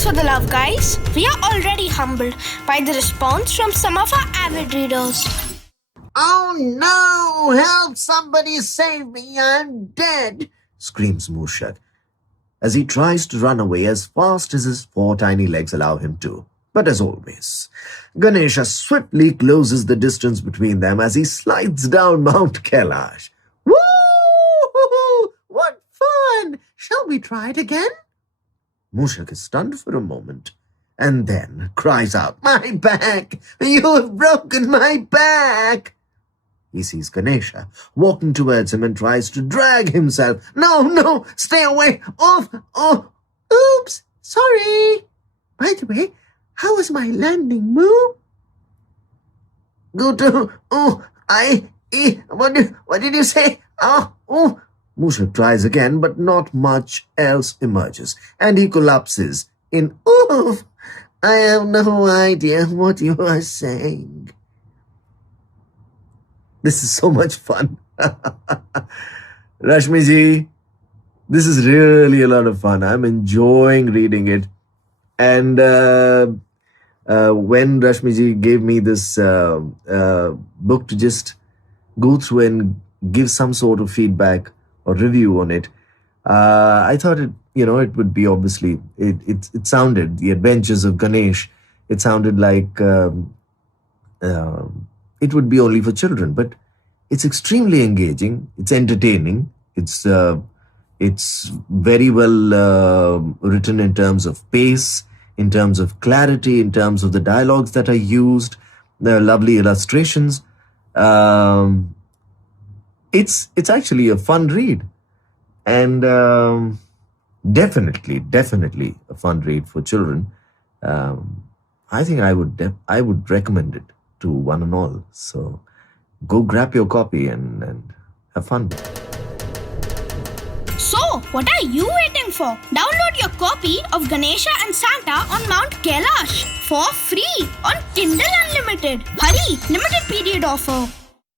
Thanks for the love, guys. We are already humbled by the response from some of our avid readers. Oh no! Help! Somebody save me! I'm dead! Screams Mooshak as he tries to run away as fast as his 4 tiny legs allow him to. But as always, Ganesha swiftly closes the distance between them as he slides down Mount Kailash. Woo! What fun! Shall we try it again? Mooshak is stunned for a moment and then cries out, "My back! You have broken my back!" He sees Ganesha walking towards him and tries to drag himself. No, stay away! Oops, sorry. By the way, how was my landing, Moo? What did you say? Mooshak tries again, but not much else emerges, and he collapses in oof. I have no idea what you are saying. This is so much fun. Rashmi ji, this is really a lot of fun. I'm enjoying reading it. And when Rashmi ji gave me this book to just go through and give some sort of feedback or review on it, I thought it would be obviously, it sounded, The Adventures of Ganesh, it sounded like it would be only for children, but it's extremely engaging. It's entertaining. It's very well written in terms of pace, in terms of clarity, in terms of the dialogues that are used. There are lovely illustrations. It's actually a fun read, and definitely a fun read for children. I think I would recommend it to one and all. So go grab your copy and have fun. So, what are you waiting for? Download your copy of Ganesha and Santa on Mount Kailash for free on Kindle Unlimited. Hurry! Limited period offer.